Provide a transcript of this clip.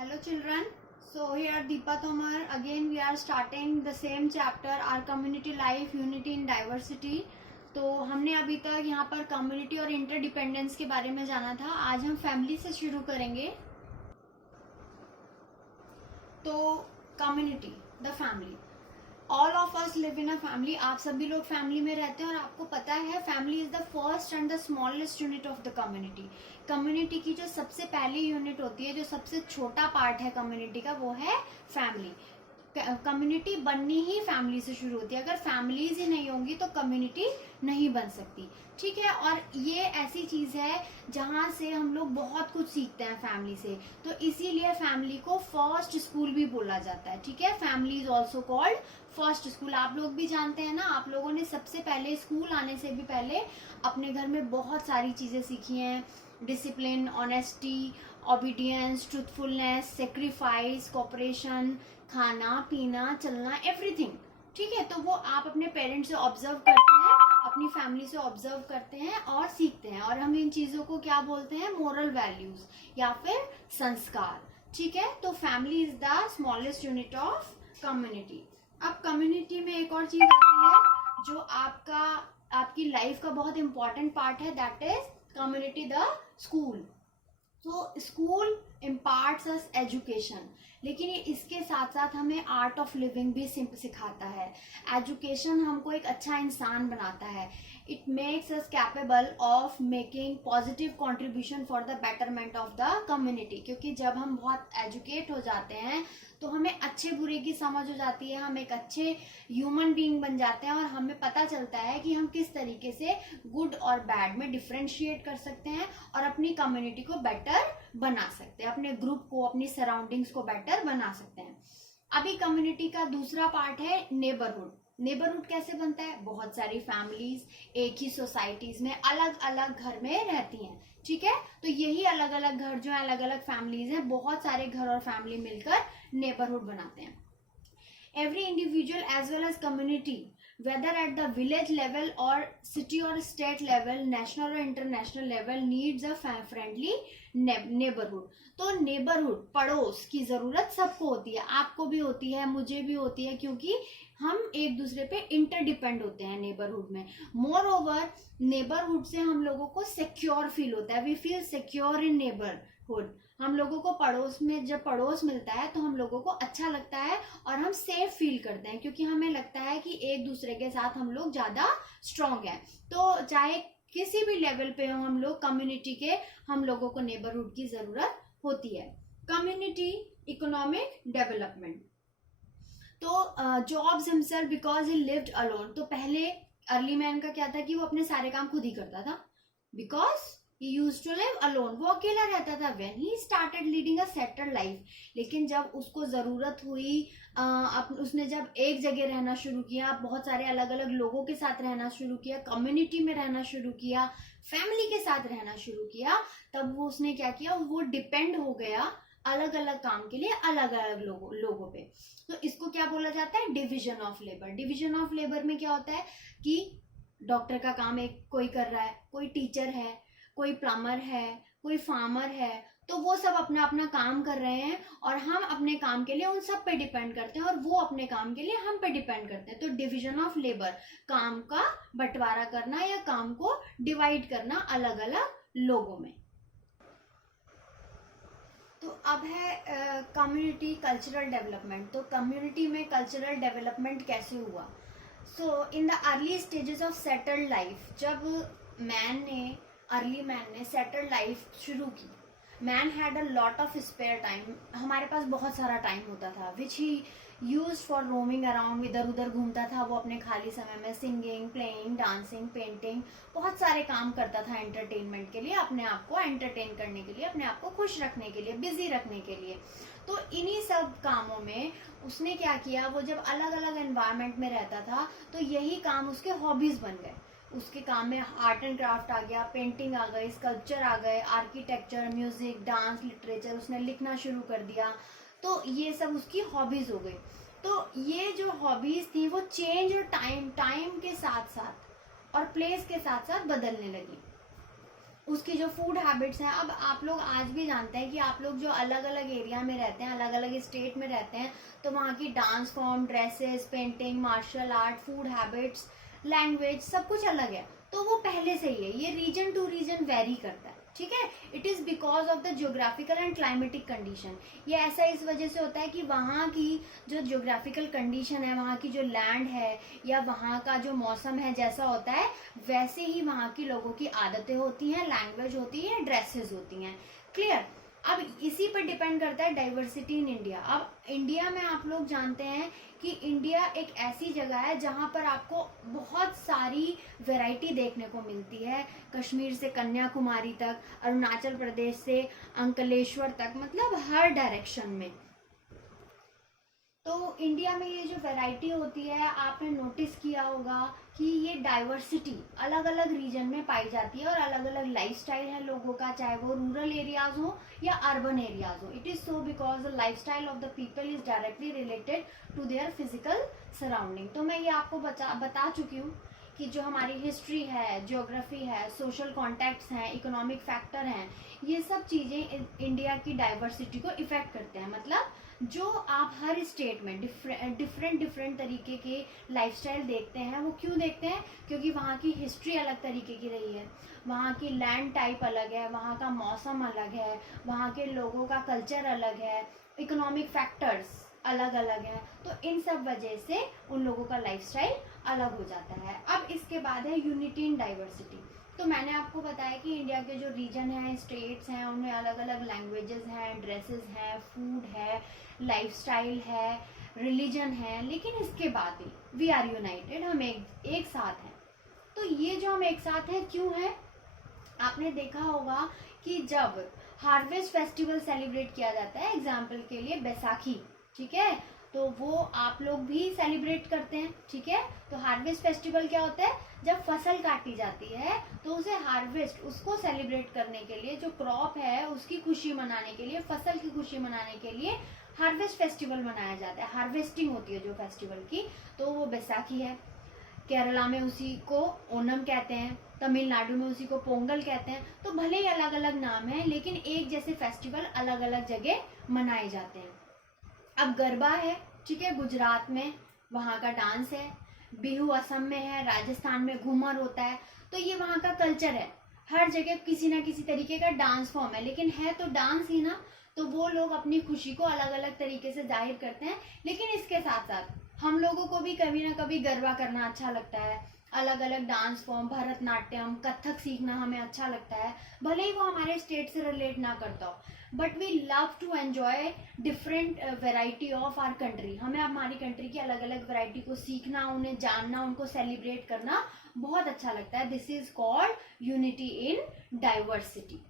Hello children. So here Deepa Tomar again we are starting the same chapter our community life unity in diversity. तो हमने अभी तक यहाँ पर community और इंटरडिपेंडेंस के बारे में जाना था. आज हम फैमिली से शुरू करेंगे. तो community, the family, all of us live in a family. आप सभी लोग फैमिली में रहते हैं और आपको पता है family is the first and the smallest unit of the community. Community की जो सबसे पहली यूनिट होती है, जो सबसे छोटा पार्ट है कम्युनिटी का, वो है फैमिली. कम्युनिटी बननी ही फैमिली से शुरू होती है. अगर फैमिलीज ही नहीं होंगी तो कम्युनिटी नहीं बन सकती. ठीक है. और ये ऐसी चीज है जहां से हम लोग बहुत कुछ सीखते हैं फैमिली से. तो इसीलिए फैमिली को फर्स्ट स्कूल भी बोला जाता है. ठीक है. Family is also called first school. आप लोग भी जानते हैं ना, आप लोगों ने सबसे पहले स्कूल आने से भी पहले अपने घर में बहुत सारी चीजें सीखी हैं. Discipline, honesty, obedience, truthfulness, sacrifice, cooperation, खाना पीना, चलना, एवरीथिंग. ठीक है. तो वो आप अपने पेरेंट्स से ऑब्जर्व करते हैं, अपनी फैमिली से ऑब्जर्व करते हैं और सीखते हैं. और हम इन चीजों को क्या बोलते हैं? मोरल वैल्यूज या फिर संस्कार. ठीक है. तो family is the smallest unit of community. अब कम्युनिटी में एक और चीज आती है जो आपकी लाइफ का बहुत इंपॉर्टेंट पार्ट है, that is community the school. तो स्कूल इम्पार्ट्स अस एजुकेशन, लेकिन ये इसके साथ साथ हमें आर्ट ऑफ लिविंग भी सिखाता है. एजुकेशन हमको एक अच्छा इंसान बनाता है. It makes us capable of making positive contribution for the betterment of the community. क्योंकि जब हम बहुत एजुकेट हो जाते हैं तो हमें अच्छे बुरे की समझ हो जाती है, हम एक अच्छे ह्यूमन बीइंग बन जाते हैं और हमें पता चलता है कि हम किस तरीके से गुड और बैड में डिफ्रेंशिएट कर सकते हैं और अपनी कम्युनिटी को बेटर बना सकते हैं, अपने ग्रुप को, अपनी सराउंडिंग्स को बेटर बना सकते हैं. अभी कम्युनिटी का दूसरा पार्ट है नेबरहुड. नेबरहुड कैसे बनता है? बहुत सारी फैमिलीज एक ही सोसाइटीज में अलग अलग घर में रहती हैं. ठीक है. तो यही अलग अलग घर जो है, अलग अलग फैमिलीज हैं, बहुत सारे घर और फैमिली मिलकर नेबरहुड बनाते हैं. Every individual as well as community, whether at the village level or city or state level, national or international level, needs a friendly neighborhood. तो neighborhood, पड़ोस की जरूरत सबको होती है. आपको भी होती है, मुझे भी होती है, क्योंकि हम एक दूसरे पे इंटरडिपेंड होते हैं नेबरहुड में. मोर ओवर नेबरहुड से हम लोगों को सिक्योर फील होता है. We feel secure in neighbourhood. हम लोगों को पड़ोस में जब पड़ोस मिलता है तो हम लोगों को अच्छा लगता है और हम सेफ फील करते हैं, क्योंकि हमें लगता है कि एक दूसरे के साथ हम लोग ज्यादा स्ट्रांग हैं. तो चाहे किसी भी लेवल पे हो हम लोग, कम्युनिटी के हम लोगों को नेबरहुड की जरूरत होती है. Community economic development. तो jobs himself because he lived alone. तो पहले अर्ली मैन का क्या था कि वो अपने सारे काम खुद ही करता था, because he used to live alone. वो अकेला रहता था. when he started leading a settled life, लेकिन जब उसको जरूरत हुई, उसने जब एक जगह रहना शुरू किया, बहुत सारे अलग अलग लोगों के साथ रहना शुरू किया, कम्युनिटी में रहना शुरू किया, फैमिली के साथ रहना शुरू किया, तब वो उसने क्या किया, वो डिपेंड हो गया अलग अलग काम के लिए अलग अलग लोगों पे. तो इसको क्या बोला जाता है? Division of labour. Division of labour में क्या होता है कि डॉक्टर का काम एक कोई कर रहा है, कोई टीचर है, कोई प्लम्बर है, कोई फार्मर है. तो वो सब अपना अपना काम कर रहे हैं और हम अपने काम के लिए उन सब पे डिपेंड करते हैं और वो अपने काम के लिए हम पे डिपेंड करते हैं. तो डिवीजन ऑफ लेबर, काम का बंटवारा करना या काम को डिवाइड करना अलग अलग लोगों में. तो अब है कम्युनिटी कल्चरल डेवलपमेंट. तो कम्युनिटी में कल्चरल डेवलपमेंट कैसे हुआ? So in the early stages of settled life, जब अर्ली मैन ने सेटल्ड लाइफ शुरू की, man had a lot of spare time. हमारे पास बहुत सारा टाइम होता था, which he use for roaming around. इधर उधर घूमता था वो अपने खाली समय में. सिंगिंग, प्लेइंग, डांसिंग, पेंटिंग, बहुत सारे काम करता था एंटरटेनमेंट के लिए, अपने आप को एंटरटेन करने के लिए, अपने आप को खुश रखने के लिए, बिजी रखने के लिए. तो इन्हीं सब कामों में उसने क्या किया, वो जब अलग अलग एनवायरमेंट में रहता था तो यही काम उसके हॉबीज बन गए. उसके काम में आर्ट एंड क्राफ्ट आ गया, पेंटिंग आ गई, स्कल्पचर आ गए, आर्किटेक्चर, म्यूजिक, डांस, लिटरेचर. उसने लिखना शुरू कर दिया. तो ये सब उसकी हॉबीज हो गई. तो ये जो हॉबीज थी वो चेंज और टाइम के साथ साथ और प्लेस के साथ साथ बदलने लगी. उसकी जो फूड हैबिट्स हैं। अब आप लोग आज भी जानते हैं कि आप लोग जो अलग अलग एरिया में रहते हैं, अलग अलग स्टेट में रहते हैं, तो वहाँ की dance form, dresses, painting, martial art, food habits, language सब कुछ अलग है। तो वो पहले से ही है, ये रीजन टू रीजन वेरी करता है, ठीक है। It is because of the geographical and climatic condition. ये ऐसा इस वजह से होता है कि वहाँ की जो जियोग्राफिकल कंडीशन है, वहाँ की जो लैंड है या वहाँ का जो मौसम है जैसा होता है, वैसे ही वहाँ की लोगों की आदतें होती हैं, लैंग्वेज होती है, ड्रेसेस होती हैं। क्लियर। अब इसी पर डिपेंड करता है डाइवर्सिटी इन इंडिया। अब इंडिया में आप लोग जानते हैं कि इंडिया एक ऐसी जगह है जहां पर आपको बहुत सारी वैरायटी देखने को मिलती है, कश्मीर से कन्याकुमारी तक, अरुणाचल प्रदेश से अंकलेश्वर तक, मतलब हर डायरेक्शन में। तो इंडिया में ये जो वैरायटी होती है, आपने नोटिस किया होगा कि ये डाइवर्सिटी अलग अलग रीजन में पाई जाती है और अलग अलग लाइफस्टाइल है लोगों का, चाहे वो रूरल एरियाज हो या अर्बन एरियाज हो। It is so because the lifestyle of the people is directly related to their physical surrounding. तो मैं ये आपको बता चुकी हूँ कि जो हमारी हिस्ट्री है, ज्योग्राफी है, सोशल कॉन्टेक्ट्स हैं, इकोनॉमिक फैक्टर हैं, ये सब चीज़ें इंडिया की डाइवर्सिटी को इफेक्ट करते हैं। मतलब जो आप हर स्टेट में डिफरेंट तरीके के लाइफस्टाइल देखते हैं, वो क्यों देखते हैं? क्योंकि वहाँ की हिस्ट्री अलग तरीके की रही है, वहाँ की लैंड टाइप अलग है, वहाँ का मौसम अलग है, वहाँ के लोगों का कल्चर अलग है, इकोनॉमिक फैक्टर्स अलग अलग हैं। तो इन सब वजह से उन लोगों का लाइफस्टाइल अलग हो जाता है। अब इसके बाद है यूनिटी इन डाइवर्सिटी। तो मैंने आपको बताया कि इंडिया के जो रीजन हैं, स्टेट्स हैं, उनमें अलग अलग लैंग्वेजेस हैं, ड्रेसेस हैं, फूड है, लाइफस्टाइल है, रिलीजन है, लेकिन इसके बाद भी वी आर यूनाइटेड, हम एक साथ हैं। तो ये जो हम एक साथ हैं क्यों है? आपने देखा होगा कि जब हार्वेस्ट फेस्टिवल सेलिब्रेट किया जाता है, एग्जाम्पल के लिए बैसाखी, ठीक है, तो वो आप लोग भी सेलिब्रेट करते हैं, ठीक है। तो हार्वेस्ट फेस्टिवल क्या होता है? जब फसल काटी जाती है तो उसे हार्वेस्ट, उसको सेलिब्रेट करने के लिए, जो क्रॉप है उसकी खुशी मनाने के लिए, फसल की खुशी मनाने के लिए हार्वेस्ट फेस्टिवल मनाया जाता है। हार्वेस्टिंग होती है जो फेस्टिवल की, तो वो बैसाखी है। केरला में उसी को ओनम कहते हैं, तमिलनाडु में उसी को पोंगल कहते हैं। तो भले ही अलग अलग नाम है, लेकिन एक जैसे फेस्टिवल अलग अलग जगह मनाए जाते हैं। अब गरबा है, ठीक है, गुजरात में, वहाँ का डांस है। बिहू असम में है, राजस्थान में घूमर होता है। तो ये वहाँ का कल्चर है, हर जगह किसी ना किसी तरीके का डांस फॉर्म है, लेकिन है तो डांस ही ना। तो वो लोग अपनी खुशी को अलग अलग तरीके से जाहिर करते हैं। लेकिन इसके साथ साथ हम लोगों को भी कभी ना कभी गरबा करना अच्छा लगता है। अलग अलग डांस फॉर्म, भरतनाट्यम, कथक सीखना हमें अच्छा लगता है, भले ही वो हमारे स्टेट से रिलेट ना करता हो, but we love to enjoy different variety of our country. हमें हमारी कंट्री की अलग अलग वेराइटी को सीखना, उन्हें जानना, उनको सेलिब्रेट करना बहुत अच्छा लगता है। This is called unity in diversity.